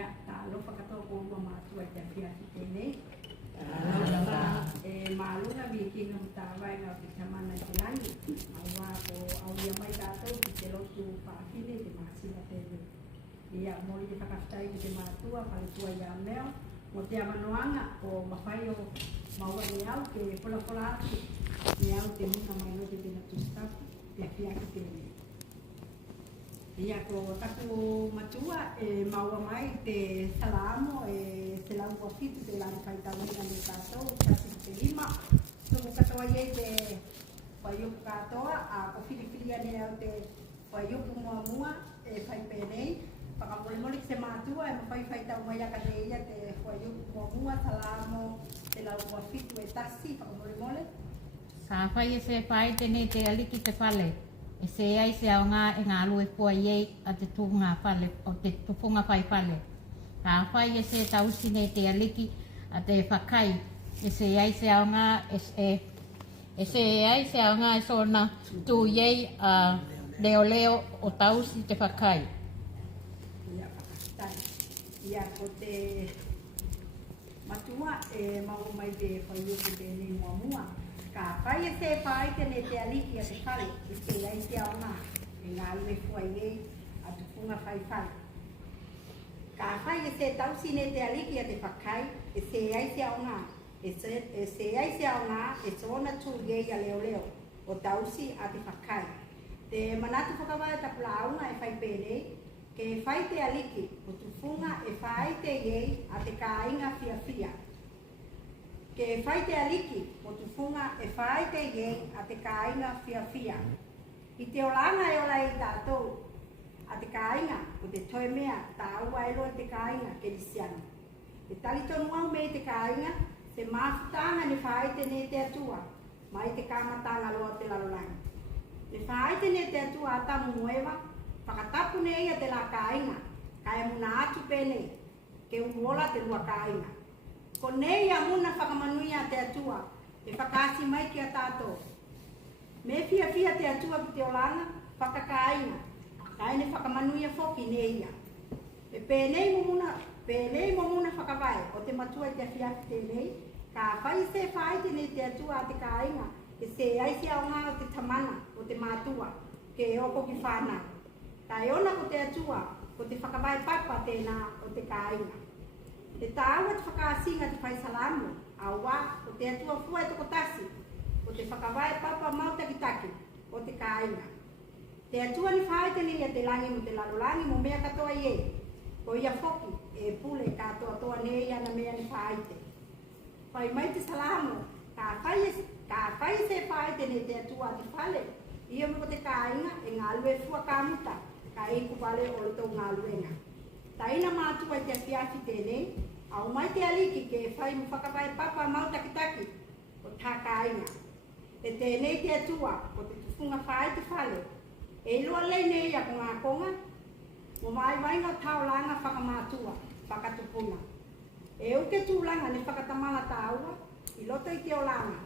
ya talo pakato ko mamatu at ya kitene malu na bikin ng taway nga pitaman na silangi awa ko awya may tato kitelo tu pa kini di masila tele iya mo di pakastay di matua palitua ya mel mo ti amanuanga o mafayo mawa niau ke pola niau te muka mai no te pinatusta ya kitene iya ko taku matua maua mai te salamo selau wafitu te lan kai tamu kan tato kasi te lima tumu katoa ye te payu katoa a ko fili ne te payu mua fai pene pakamole se matua fai tau mai ka te ia te payu mua salamo selau wafitu tasi pakamole sa fai se fai te ne te aliki te fale e se ai se au ngā e ngā lue pua iei a te tūnga whale, o te tupunga whai whale. Ka whai e se tausi nei te aliki a te whakai, e se ai se au ngā e se ai se au ngā e sona tū iei a leo o tausi te whakai. Ia whakastai. Ia ko te matua e mau mai te whaiuku te ni mua. Ka whai e se whai tene te aliki a te whare, e se ai te au ngā, e ngā lue fua iei a te punga whai whare. Ka whai e se tausi ne te aliki a te whakai, e se ai te au ngā, e se ai te au ngā, e sona tū iei a leo, o tausi a te whakai. Te manatu whakawai ta plaunga e whai pēnei, ke whai te aliki, o tu funga e whai te iei a te kāinga fia. Ke whai te aliki, o tu funga e whai te iei a te kāinga fia. I te olanga e ola i tātou a te kāinga, o te toe mea tā ua e loa te kāinga ke lisiana. E tali tonu au me te kāinga, te māwhutanga ne whai te ne te atua, mai te kāmatanga loa te lalolanga. Ne whai te ne te atua a tamu moewa, whakatapu ne ia te la kāinga, kai muna atu pēne, ke uola te lua kāinga. Ko nei a muna whakamanuia te atua, e whakasi mai ki a tātou. Me fia te atua ki te olanga, whakakainga, kai ne whakamanuia whoki nei ia. E pēnei mo muna whakawai, o te matua te fiafi tēnei, ka whai se whai te nei te atua a te kāinga, e se aisi au ngā o te tamana, o te mātua, ke oko ki whānau. Ka e ona ko te atua, ko te whakawai papa tēnā o te kāinga. Te tāua te whakaasinga te whai salamu, a wā, o te atua fua e toko tasi, o te whakawai papa mautakitaki, o te kāinga. Te atua ni whai te lia te langi mo te larolangi mo mea katoa iei, o ia whoki e pule katoa ne ia na mea ni whai te. Whai mai te salamu, ka whai se whai te ne te atua te whale, ia mo te kāinga e ngā lue fua kāmuta, ka e kupale o lo tau ngā luenga. Taina mātua te fiafi tēnei, au mai te aliki ke whai mu whakawai papa mautakitaki o tā kāinga. E tēnei te atua o te tufunga whai te whale. E lua lei nei a ko ngā konga, mo mai wainga tau langa whakamātua, whakatupuna. E uke tūlanga ne whakatamala tāua, i loto i te o langa,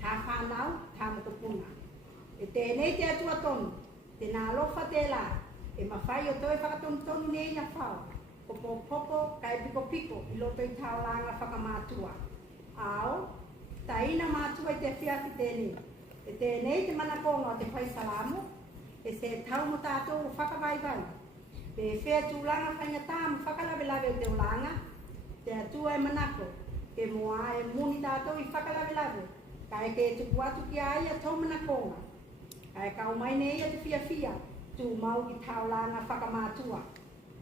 tā whanau, tā mokopuna. E tēnei te atua tonu, te nā lofa te la, e mawhai o toi whakatonu nei a whao, popo, kai piko, i loto i tau langa whakamātua. Ao, taina mātua i te whiawhi tēnei. E tēnei te manakonga o te whai salamo, e se tau mo tātou o whakawaiwai. Pe whea tūlanga whainga tāmu whakalawelawe o te olanga, te atua e manako, ke moa e muni tātou i whakalawelawe, kai ke tuku atu ki aia tau manakonga. Kai kau mai nei a te whiawhia, tū mau ki taulanga whakamātua.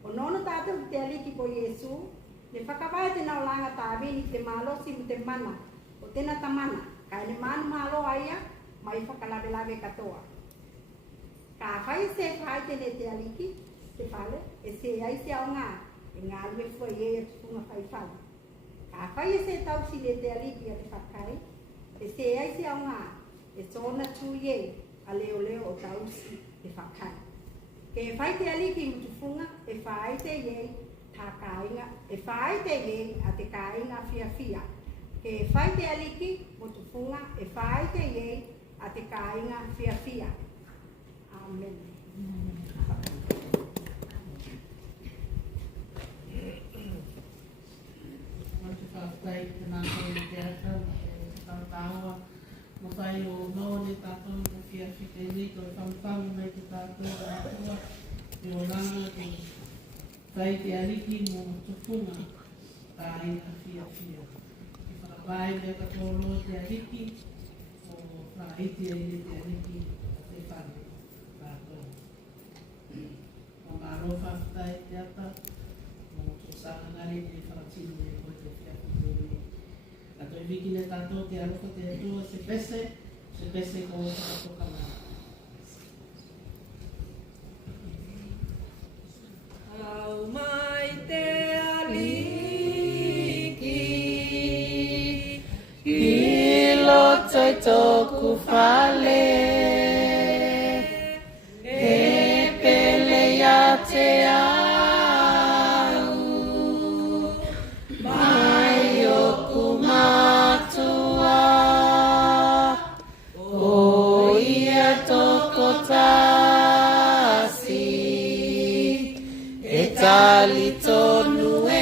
O nono tātou ki te aliki po Iesu, ne whakawai te naulanga tāwini te mālosi mo te mana, o tēnā tamana, kai ne manu mālo aia, mai whakalawelawe katoa. Ka whai se whai tene te aliki, te whale, e se ai se au ngā, e ngā lue fua i e tukunga whai whale. Ka whai e se tausi le te aliki a te whakai, e se ai se au ngā, e sona tū iei, a leo o tausi te whakai. Ke whai te aliki mo tufunga, e whai te iei, tā kāinga, e whai te iei a te kāinga fia. Ke whai te aliki mo tufunga, e whai te iei a te kāinga fia. Amen. whakawhai te nāko i te ata, te tautaua. Mo whai o mau ne tātou te whia white ni, ko i whamwhamu mai te tātou a atua, e o ranga te whai te ariki mo tupunga, tā ina whia whia. I whakawai me katoa te ariki, o whaiti e te ariki te whare tātou. O ngā rofa whai te ata, mo tō sāngangari te whakatino e koe te whia white ni. A toi wiki ne tātou te aroka te atua se pese ko o whakatoka mai. Au mai te aliki, I loto i tōku whale, e pele ia te au, mai o kumatua, o ia tōko tasi, e tali tonu e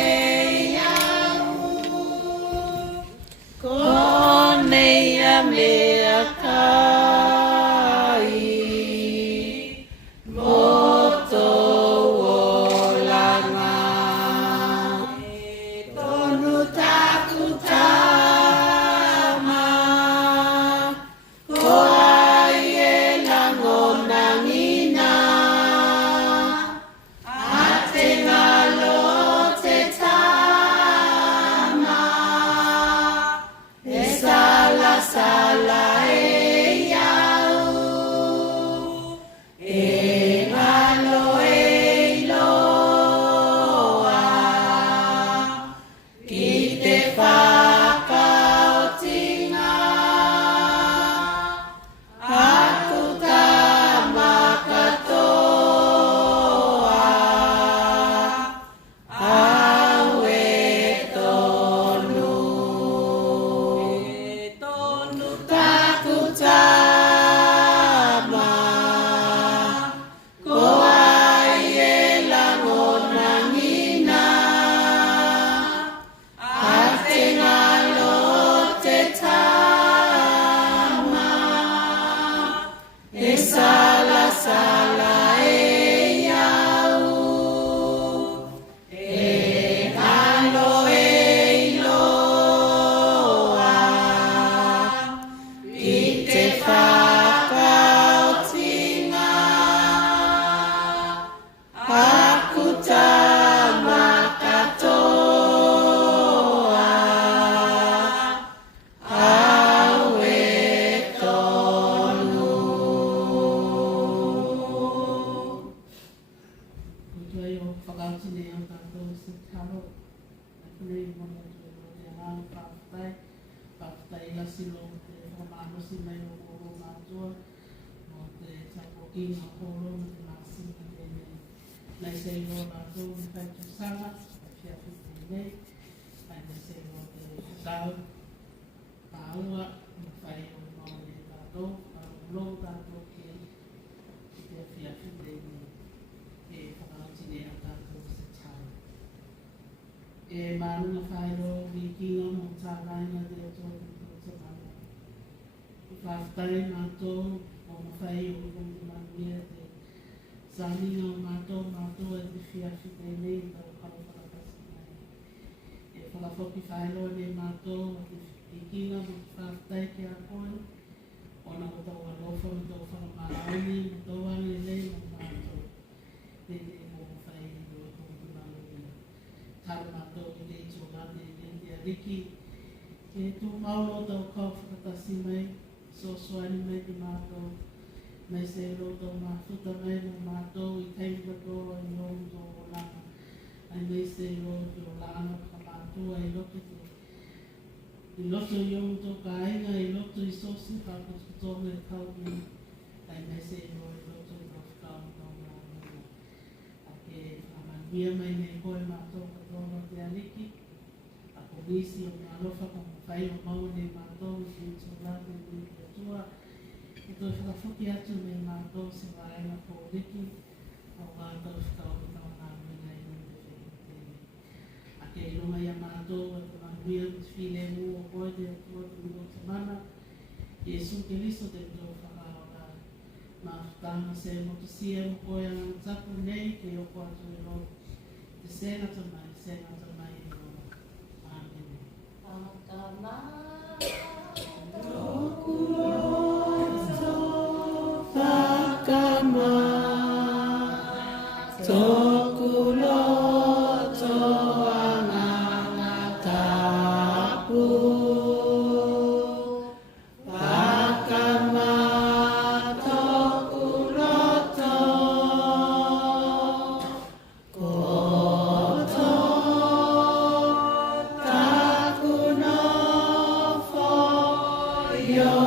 Konei a mea kai, moto o langa, e tonu taku tama, ko ai e lango nangina, a te ngalo te tama, sala e iau, e ngalo e loa, ki te whakaotinga, aku tama katoa, au e tonu. Taku tama, ko ai e lango nangina, a te ngalo te tama, e sala e iau, e ngalo e loa, I te whakaotinga, aku tama katoa, au e tonu. Kutua i o whakaotine am tātou se taro, a kunei mona tu e te rāu whaatai lasilo te whamanosi mai o koro mātua, o te tapokinga koro me te māsinga tēnei. Nei se iro rātou me whai tu sanga, a whia white nei, ai nei se iro te whakau, pāua, me whai o maone tātou, au lou tātou ke te whia white nei, e whakaotine a tātou se tau. E mārunga whaero wikinga mo tā rainga te atua te mana. I whaatai mātou o mawhai o kumia te sāminga o mātou e te whiawhite nei tau karawharakasi mai. E whakawhoki whaero nei mātou o te wikinga mo te whaatai ki a koe, o na o tau alofa o tau whakamarauni, o tau ange nei mo mātou. Te mo mawhai o kumia. Tara mātou i te itogane i te ariki, e tū maulo tau kau whakatasi mai, soani mai te mātou, mai se roto māwhuta mai mo mātou i teimi katoa i roto o langa, ai mai se roto o langa ka mātua i loto te, i loto i roto ka ainga, i loto i sosi whakakutonga i kaupia, ai mai se roto i loto i tau whakao ngā. A ke whamangia mai nei koe mātou katoa te ariki, Nisi o ngā rofa ka mwhai o mau nei mātou i te tūrate i te atua. E toi whakawhuki atu nei mātou se waenga ko riki o mātou whakao ki tau ngā mena i te whekutene. A ke i runga i a mātou e te Maria file mo ko de ko mo semana Yesu Kristo te do whakaora maafutanga se mo te sia mo ko yang tapu nei ke o ko atu e lo te sena tamai e lo Yo